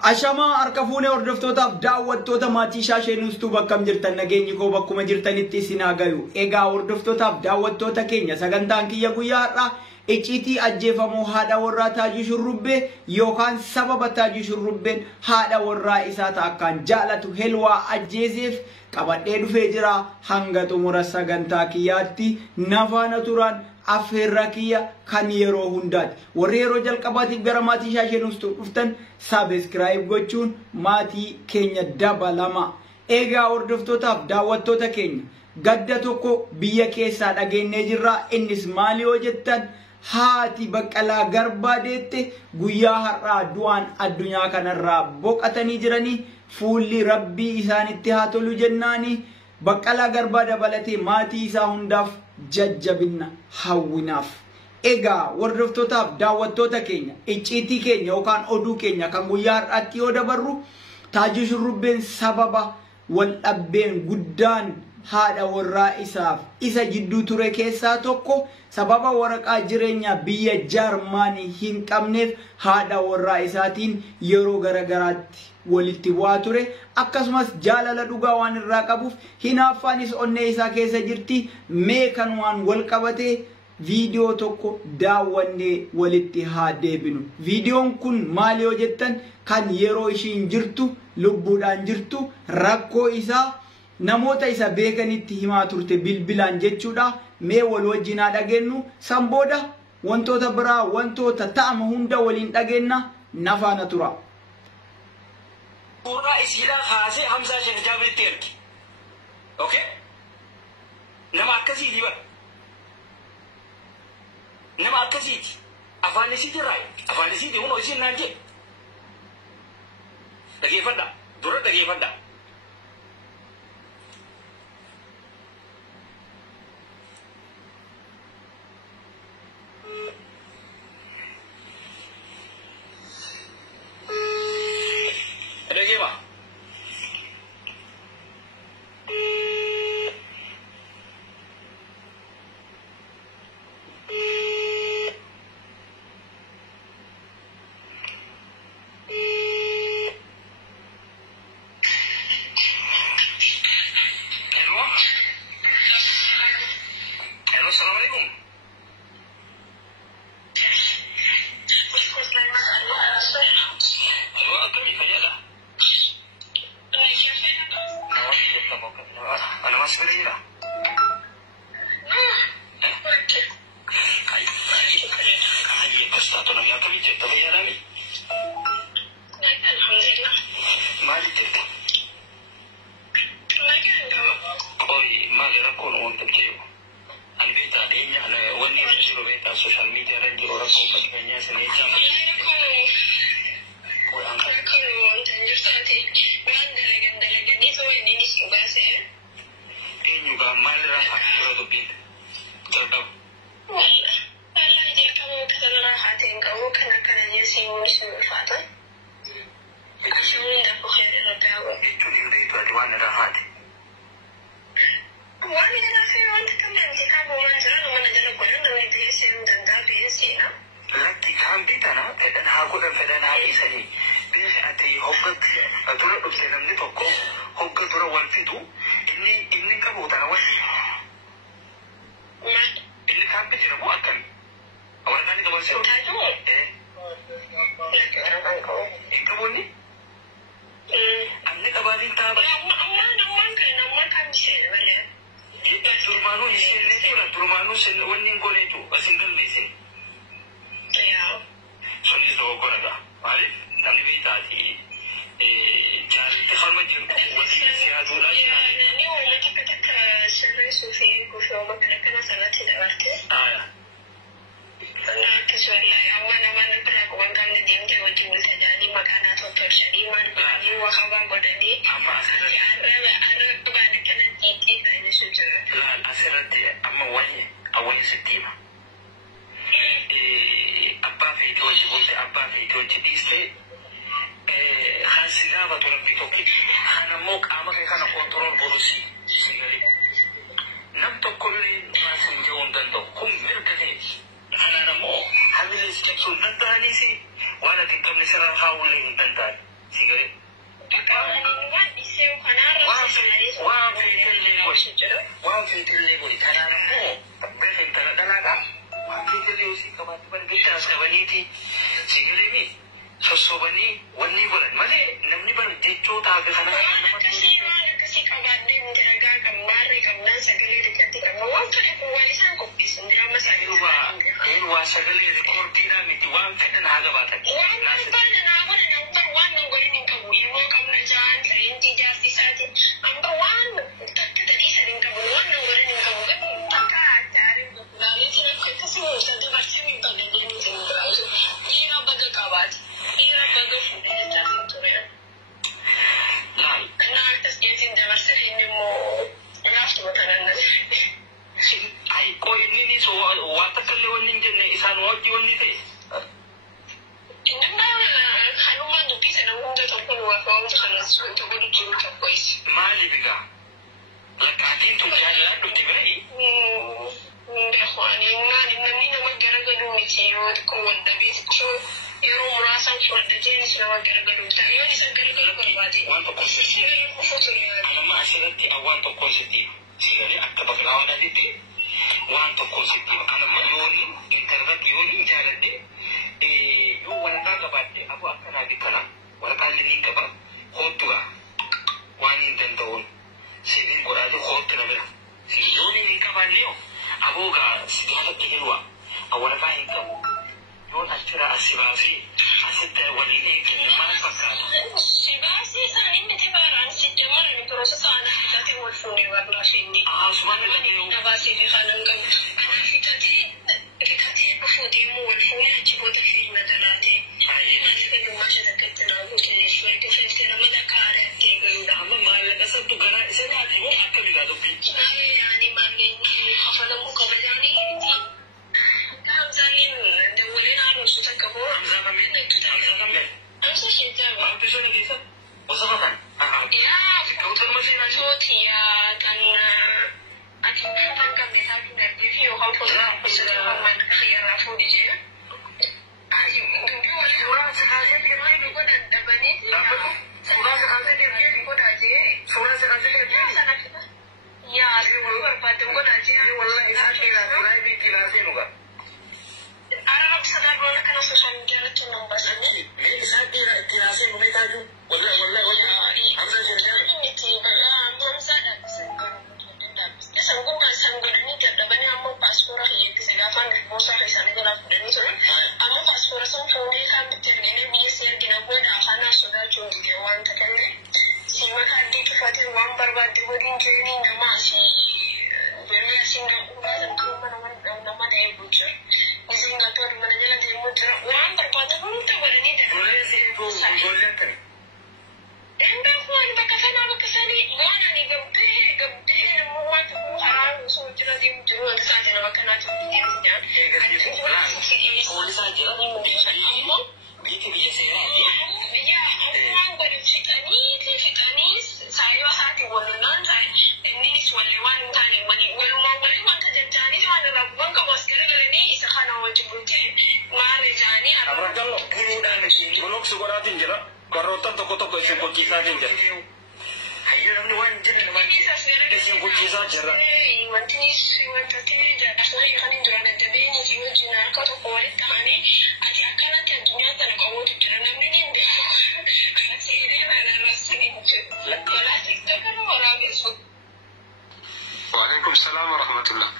Ashama arkafune hordoftoota daawwattoota maatii shaashee nuustuu bakkam jirtan nageenyi koo bakkuma jirtanitti isin haa gayu. Egaa hordoftoota daawwattoota keenya sagantaan kiyya guyyaa har'aa icciitii ajjeefamuu haadha warraa Taajii Shurrubbee yookaan sababa Taajii Shurrubbeen haadha warraa isaa akkaan jaalatu Helwaa ajjeeseef qabadhee dhufee jira. Hanga xumura sagantaa kiyyaatti nafaana turaan affeerraa kiyya kan yeroo hundaati. Warri yeroo jalqabaatiif gara maatii shaashee nuustuu dhuftan subscribe gochuun maatii keenya dabalama. Egaa hordoftootaaf daawwattoota keenya gadda tokko biyya keessaa dhageenyee jirra. Innis maali yoo jettan haati Baqqalaa Garbaa deette guyyaa har'aa du'aan addunyaa kanarraa boqatanii jiranii fuulli rabbii isaanitti haa tolu jennaani. Baqqalaa Garbaa dabalatee maatii isaa hundaaf jajjabinna hawwinaaf. Egaa hordoftootaaf daawwattoota keenya icciitii keenya yookaan oduu keenya kan guyyaa har'aatti yoo dabarru Taajii Shurrubbeen sababa wal dhabbeen guddaan haadha warraa isaaf isa jidduu ture keessaa tokko sababa waraqaa jireenya biyya Jarmanii hin qabneef haadha warraa isaatiin yeroo garagaraatti walitti bu'aa ture. Akkasumas jaalala dhugaa waan irraa qabuuf hinaaffaanis onnee isaa keessa jirti. Mee kan waan wal qabatee viidiyoo tokko daawwannee walitti haa deebinu. Viidiyoon kun maali yoo jettan kan yeroo ishiin jirtu lubbuudhaan jirtu rakkoo isaa namoota isa beekanitti himaa turte bilbilaan jechuudha. Mee wal wajjin haa dhageenyu. San booda wantoota biraa wantoota ta'ama hunda waliin dhageenna. Nafaana tura. Warra isiidhaa kaasee Hamzaa Sheekh Jaabiritti ergi. Okay? Nama akkasiiti bara. Nama akkasiiti. Afaan isiiti irraa. Afaan isiiti hunoo isiin naan jedhe. Dhageeffadhaa. Dura dhageeffadhaa. Sigare. Waan feetillee godhi kanaan immoo beekan tana dalagaa waan feetillee usii qabaatti bargittas qabaniiti sigareemi sossobanii wanni godhan malee namni bara jechoota akka kanaa akkasii qabaadde dalagaa qabnaarree qabnaan sagalee rikkatti qabna waan kana kun waan isaan qopheessan diraama sagalee waan sagalee rikoordiidhaa miti waan fedhan haa gabaatan waan barbaada naa godhan ambar waan nan godhan hin qabu yeroo qabna jaan tareentii jaarsi isaati ambar waan takka tadii sadin qabu waan nan godhan hin qabu takka achaariin bakulaaniitiin akka akkasii sadii barsiin hin bagan deemiitiin biraasu dhiira baga qabaati dhiira baga fuudhee jechaa hin ture naa akkas dhiyeetiin dabarsee inni immoo laaftuma kanaan ay qoyinni so waan takka illee wanni hin jenne isaan wajji wanni ta'e hanumaan dubbisa namoota tokkoon waaqaawwatu kanas wanta godhu jiru tokko isi maali bigaa lakkaatiin tun jaalala dhutti bari beekwaanii maali namni nama garagalu miti yoo xiqqoo wanta beekchuu yeroo muraasaan fudhateen nama garagalu ta'a yoo isa garagalu barbaade waan tokko sitti anamma asirratti waan tokko sitti sigalee akka baklaa wadaatitti waan tokko sitti anamma yooni intarnet yooni jaaladde yoo waraqaa gabaadde abu akkanaa bittana waraqaa liniin qaba hoottuga waan hin danda'uun siiniin godhaate hoottu na bira yooni hin qabaanneyo aboogaa si jaaladde hilwa waraqaa hin qabu yoon achirraa asi baasee asitti waliin eeganne maal fakkaata sibaasii isaanii miti baaraan sitte marani piroosa ana fitatee wal fuudhee barbaasheenni sumaan illee dabaasee fi kanan qabu ana fitatee fuudhee moo wal fuudhee achi booda fiilma dalaatee maaliif eenyummaa ishee takkatti naa guuteef wanti feestee nama akka aadaatti eegaluudha amma maallaqa sabdu garaa isa laate moo akka bigaa dubbii yaani maalleenyi kafalamuu qaba yaanii hamzaaleen dawwaleen haaromsu takka moo hamzaamamee nettu taa'e hamsa sheejjaa wanti ishee nageessa gosa fakan yaa sooti yaa kan ati kan qabne taatiin darbee fi yookaan fuuldura waan xiyyaarraa fuudhi jee dubbii wal suuraa sakaasee deemee godhan dhabanii suuraa sakaasee deemee godhaa jee suuraa sakaasee deemee sana yaa barbaadde godhaa jee wallahi isaa dheeraa laaybii kilaasee nuga arab sadarboon kana sooshaal miidiyaarratti nan basanii isaa dheeraa kilaasee nu meetaaju wallahi hamza jenjaa miti balaa hamzaadhaan sanggup sanggulani dadhabanii ammoo paaspoora eeggise gaafa boosaa isaanii jalaa fudhanii ture ammoo paaspoora san fuudhee kan bitannee biyya si argina booda afaan sodaachuu dide wanta kanne siima kaardii cufatee waan barbaadde waliin jireenii namaa si birrii asiin gahuudhaa sankuu nama ta'ee bulche isiin gatoo mana jala deemuu jira waan barbaade hunda godhanii dadhabanii bakka sanaa bakka sanii waan ani gabdee namuu waan tokko haraa osoo jira deemu jiru wanta isaati nama kanaatu poolisaa jira ammoo biyya seeraati waan godhe fixanii saayoo isaati walunaan ta'e innis wallee waan hin taane walumaa walii wanta jajjaanii waan irraa guban qabu as garagalanii isa kana wajjin bultee maarree jaanii arragallo buluudhaan buloksu godhaatiin jira Karotan toko-toko isin kucisa aja. Ayo namni waan jenne nama isin kucisa jira. Wanti asna kan induraan adda beeni si wajjin harka tokko walitti ta'anii ati akkanatti addunyaa sana qabuutu jira namni ni beeku. Ati hiriira irratti ni jiru. Walaa tiktoka waraabeessu. Waalaikum salaam wa rahmatullah.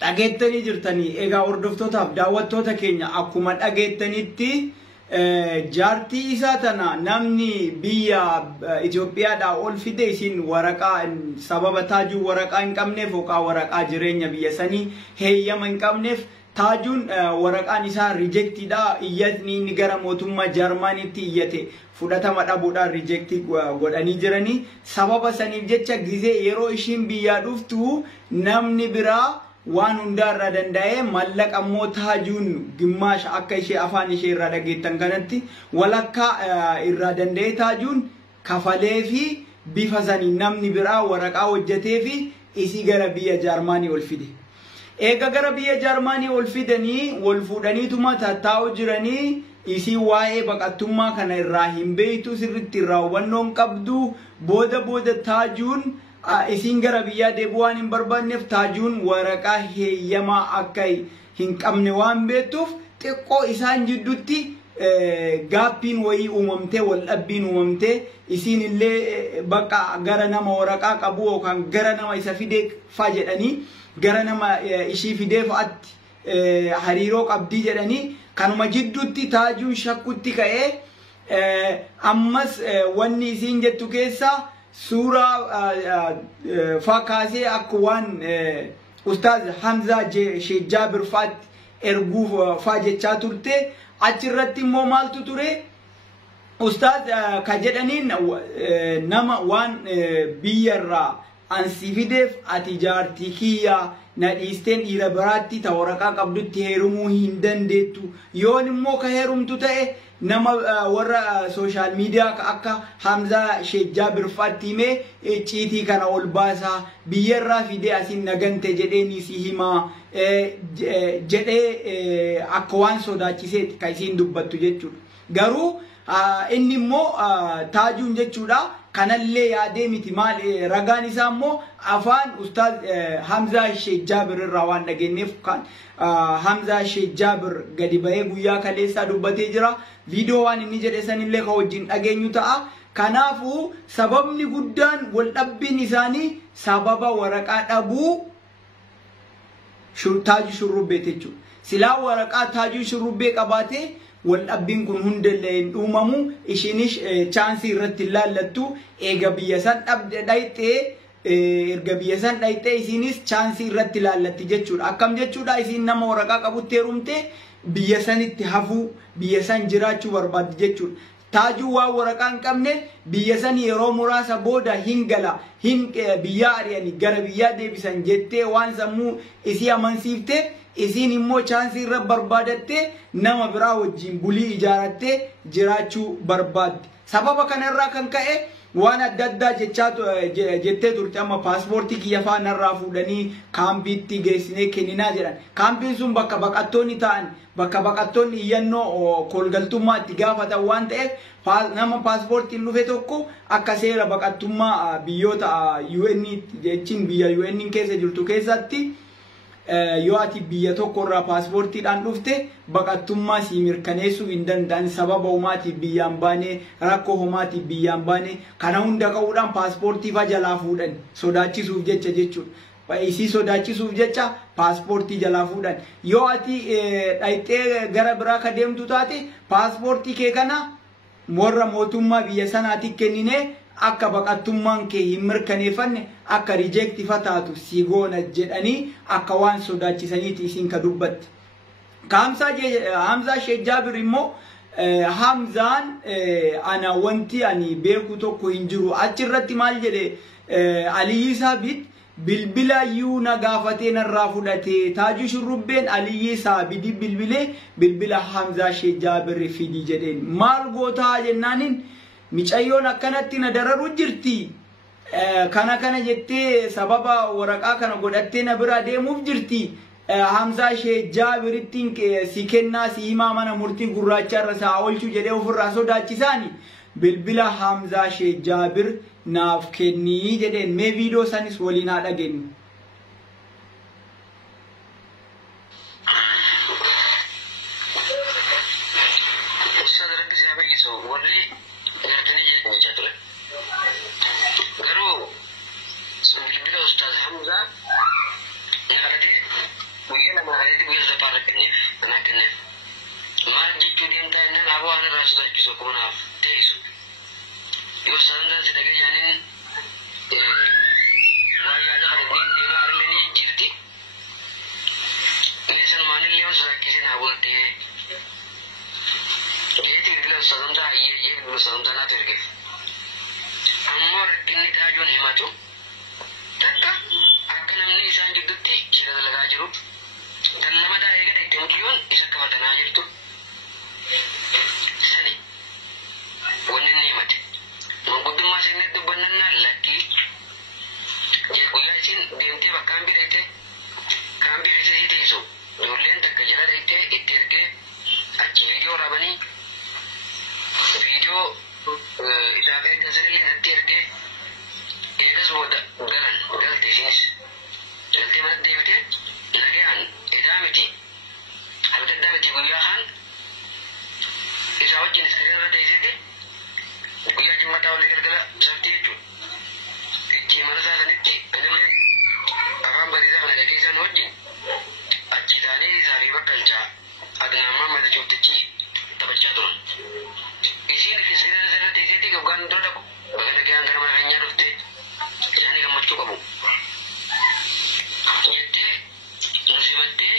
Dhageettanii jirtanii egaa hordoftootaaf daawwattoota keenya akkuma dhageettanitti jaartii isaa tana namni biyya Itoophiyaadhaa ol fide isin waraqaa sababa taajuu waraqaa hin qabneef yookaan waraqaa jireenya biyya sanii heeyyama hin qabneef taajuun waraqaan isaa rijektidha iyyatni inni gara mootummaa Jarmaniitti iyyate fudhatama dhabuudhaan rejektii godhanii jiranii sababa saniif jecha gizee yeroo ishiin biyyaa dhuftu namni biraa waan hundaarra danda'ee mallaqa immoo taajuun gimmaasha akka ishee afaan ishee irraa dhageettan kanatti walakkaa irraa danda'ee taajuun kafalee fi bifa sanii namni biraa waraqaa hojjetee fi isii gara biyya Jarmanii ol fide. Eega gara biyya Jarmanii ol fidanii wal fuudhaniituma tattaa'u jiranii isi waa'ee baqattummaa kana irraa hin beektu sirriitti irraa hubannoon qabdu booda Taajuun isin gara biyyaa deebi'uun hin barbaanneef Taajuun waraqaa heeyyamaa akka hin qabne waan beektuuf xiqqoo isaan jidduutti gaappiin wayii uumamtee wal dhabbiin uumamtee isin illee bakka gara nama waraqaa qabu yookaan gara nama isa fidee fa jedhanii gara nama ishii fidee fa'aatti hariiroo qabdii jedhanii kanuma jidduutti Taajuun shakkutti ka'ee ammas wanni isin jettu keessaa suuraa fakkaasee akka waan Ustaaz Hamzaa Sheikh Jaabir fa'aatti erguuf fa jechaa turte achirratti immoo maaltu ture Ustaaz ka jedhaniin nama waan biyyarraa ansi fideef ati jaartii kiyya na dhiisteen dhiira biraatti ta waraqaa qabdutti heerumuu hin dandeettu yoon immoo ka heerumtu ta'e nama warra social media akka Hamzaa Sheikh Jaabir fa'aatti himee ciitii kana ol baasaa biyyarraa fidee asin nagante jedheeni si himaa jedhee akka waan sodaachiseeti ka isin dubbattu jechuudha garuu inni immoo Taajuun jechuudha kanallee yaadee miti maal ragaan isaa immoo afaan Ustaaz Hamzaa Sheikh Jaabir irraa waan dhageenyeef kan Hamzaa Sheikh Jaabir gadi bahee guyyaa kaleessaa dubbatee jira viidiyoo waan inni jedhe sanillee ka wajjin dhageenyu ta'a kanaafu sababni guddaan wal dhabbiin isaanii sababa waraqaa dhabuu Taaju Shurrubbee jechuudha silaa waraqaa Taaju Shurrubbee qabaatee wal dhabbiin kun hundallee hin uumamu ishiinis chaansii irratti ilaallattu eega biyya san dhayxee isinis chaansii irratti ilaallatti jechuudha akkam jechuudha isin nama waraqaa qabutti heerumte biyya sanitti hafuu biyya san jiraachuu barbaaddi jechuudha Taajuu waan waraqaa hin qabne biyya san yeroo muraasa booda hin gala biyyaa ari'anii gara biyyaa deebisan jettee waan sammuu isii amansiifte isin immoo chaansii irra barbaadatte nama biraa wajjin bulii ijaaratte jiraachuu barbaadde sababa kanarraa kan ka'e waan adda addaa jettee turte amma paaspoortii kiyya faanarraa fuudhanii kaampiitti geessinee kenninaa jedhan kaampiin sun bakka baqattoonni ta'an bakka baqattoonni iyyannoo kolgaltummaa itti gaafatan waan ta'eef nama paaspoortiin dhufe tokko akka seera baqattummaa biyyoota UN jechiin biyya UN keessa jirtu keessatti yoo ati biyya tokko irraa paaspoortiidhaan dhufte baqattummaa si mirkaneessuu hin danda'an sababa homaatiif biyyaan baane rakkoo homaatiif biyyaan baane kana hunda ka'uudhaan paaspoortii fa jalaa fuudhan sodaachisuuf jecha jechuudha isii sodaachisuuf jecha paaspoortii jalaa fuudhan yoo ati dhayxee gara biraa ka deemtu taate paaspoortii kee kana warra mootummaa biyya sanaatiif kennine akka baqattummaan kee hin mirkaneeffanne akka rijeekti fataatu si goona jedhanii akka waan sodaachisaniiti isin ka dubbatte Hamzaa Sheikh Jaabir immoo Hamzaan ana wanti ani beeku tokko hin jiru achirratti maal jedhe Aliyyi Saabit bilbila iyyuu na gaafatee narraa fudhate Taaju Shurrubbeen Aliyyi Saabit bilbila Hamzaa Sheikh Jaabir fidi jedheen maal gootaa jennaaniin micayyoon akkanatti na dararu jirti kana jettee sababa waraqaa kana godhattee na bira deemuuf jirti Hamzaa Sheikh Jaabirittiin si kennaa si himaa mana murtii gurraacha irra saa oolchuu jedhee ofirraa sodaachisaani bilbila Hamzaa Sheikh Jaabir naaf kennii jedheen mee viidiyoo sanis waliin haa dhageenyu Ijoolleen takka jala dhaytee itti ergee achi viidiyoo raabanii سنين التيرتي إيجاز ودا غلان غلتي سينس غلتي ما ديبتي نجان إدامتي هل تدامتي وياهان إذا وجه نسكرين رتيزتي ويا جماعة ولا كذا سبتيتو كيما نزال نكى أنا من أفهم بدي أفهم لكن إذا نوجه أجداني إذا في بكرجا أدنى ما ما تجوبتي تبجادون إذا نكسر نزال رتيزتي كوكان دولا بغنا كيان كرما هنيا رفته يعني كم تجوبه يتى نسيمتي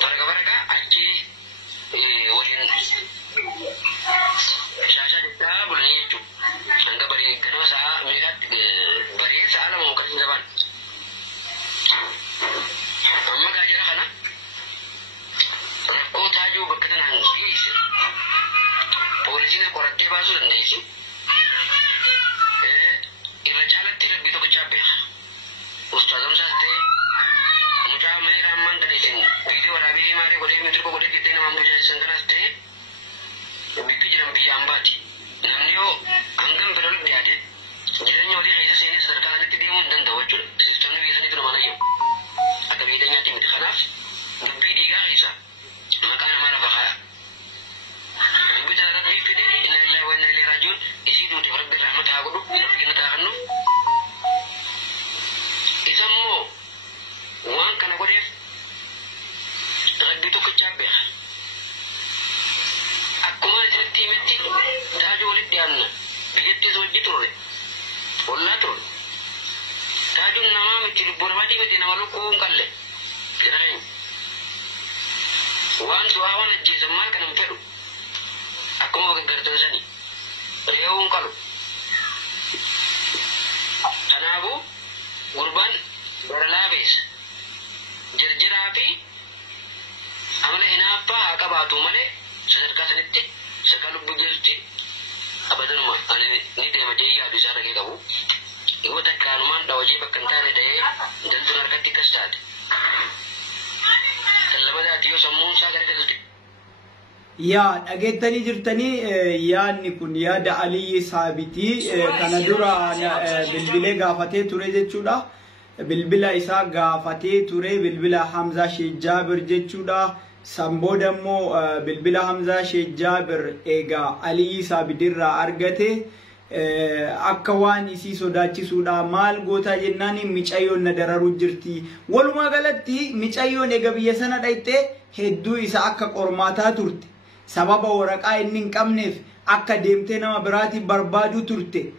بركة أكيد ولين شاشة kita bulan itu, anda beri kenapa saya melihat beri saya mau kasih jawaban. Amma kajian kana, rakko taju berkaitan dengan ini. Polisinya korektif basu dan ini. Ila jalan tidak gitu kecapek. Ustazam sahaja, mudah meneramkan dan ini. Video rabi mari boleh minta boleh kita nama muda sendiri sahaja. Bukti jiran biambati. Namnyo angam berol biade. Jirannya oleh kerja sini serkan itu dia mun dan tawajud. Sistemnya biasanya itu mana ya? Atau bidangnya timid khalas. Nabi diga isa. Maka nama bahaya. Nabi tanah nabi fidi. Inna lillahi wa inna ilaihi rajiun. Isi itu Rabbil rahmat aku tu. Nabi kita anu. Isamu. Wan kana kau deh. Rabbi tu kecapek. Aku masih timeti, dah jualit dia na, begitu sesuatu tu le, bola tu, dah jual nama mesti bermati mesti nama lu kau kalle, kira ni, wan suawan je zaman kan mungkin, aku mau ke kerja sana, dia kau kalu, karena aku, urban berlapis, jer api, amal ini apa, agak batu male. Saya kata ni, saya lupa jadi, apa tu nama? Ane ni dia macam ia bisa lagi kamu. Ibu tak kanuman dah wajib berkentaan dia, dan tu nak kita start. Kalau pada dia semua saya kata tu. Ya, agetani jirtani ya ni kun ya da Ali Sabiti kanadura bilbile gafate ture jechuudha. Bilbila isa gafate ture bilbila Hamza Sheikh Jabir jechuudha. Sambodammo bilbila Hamza Sheikh Jabir ega Ali Sabidirra argate akka waan isii sodaachisuudha maal goota jennaani micayyoon na dararu jirti walumaa galatti micayyoon ega biyya sana dhayte hedduu isa akka qormaataa turte sababa waraqaa inni hin qabneef akka deemtee nama biraati barbaadu turte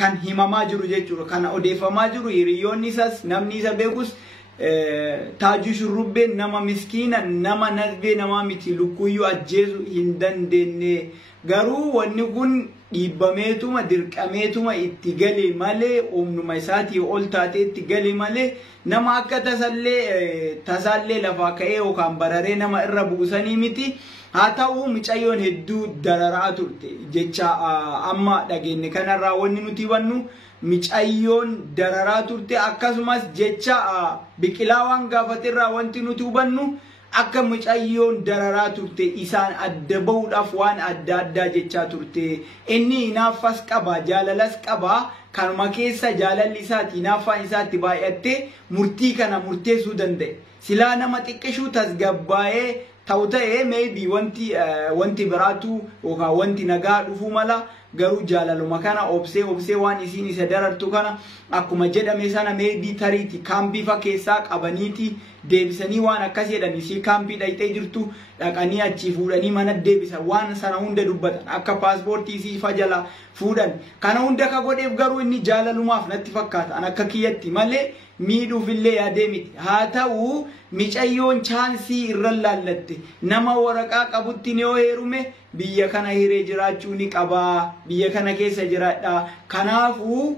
kan himamaa jiru jechuudha kana odeeffamaa jiru hiriyoonni isaas namni isa beekus taaju shurrubbeen nama miskiina nama nazbee nama miti lukkuyyu ajjeesu hin dandeenye garuu wanni kun dhiibbameetuma dirqameetuma itti galee malee uumnuma isaatii ol taatee itti galee malee nama akka tasaallee lafaa ka'ee yookaan bararee nama irra buusanii miti haa ta'u micayyoon hedduu dararaa turte jecha amma dhageenye kanarraa wanni nuti hubannu micayyoon dararaa turte akkasumas jecha biqilaa waan gaafatirraa wanti nuti hubannu akka micayyoon dararaa turte isaan adda bahuudhaaf waan adda addaa jechaa turte inni hinaaffas qaba jaalalas qaba kanuma keessa jaalalli isaati hinaaffaan isaatti baay'atte murtii kana murteessuu danda'e silaa nama xiqqishuu tasgabbaa'ee ta'u ta'ee maybe wanti biraatu yookaan wanti nagaa dhufuu mala garuu jaalaluma kana obsee waan isiin isa darartu kana akkuma jedhame sana maybe tariiti kaambii keessaa qabaniiti deebisanii waan akkas jedhan isii kaambii dhayxee jirtu dhaqanii achi fuudhanii mana deebisa waan sana hunda dubbatan akka paaspoortii isii fajala fuudhan kana hunda ka godheef garuu inni jaalalumaaf natti fakkaata an akka kiyyatti malee miidhuuf illee yaadee miti haa ta'u micayyoon chaansii irra laallatte nama waraqaa qabutti yoo heerume biyya kana hiree jiraachuu ni qaba biyya kana keessa jiraadha kanaafuu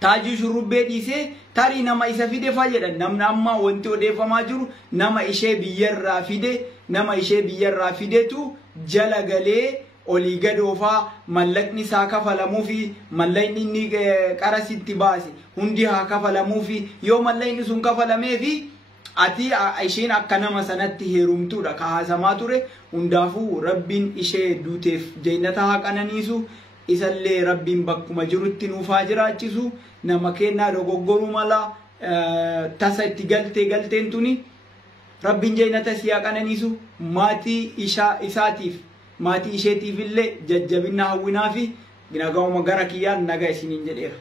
taaju shurrubbee dhiisee tarii nama isa fide fayyada namni amma wanti odeeffamaa jiru nama ishee biyyarraa fidetu jala galee olii gadoofaa mallaqni isaa kafalamuu fi mallaqni inni qarasitti baase hundi haa kafalamuu fi yoo mallaqni sun kafalamee fi ati isheen akka nama sanatti heerumtuudha kaasamaa ture hundaafuu rabbiin ishee duuteef jannata haa qananiisu isallee rabbiin bakkuma jirutti nuuf haa jiraachisu. Nama kennaa dogoggoruu mala tasa itti galteen tuni rabbiin jeenata siyaa qananiisu maatii isaatiif maatii isheetiif illee jajjabina hawwinaa fi nagauma gara kiyyaan nagaa isiniin jedheera.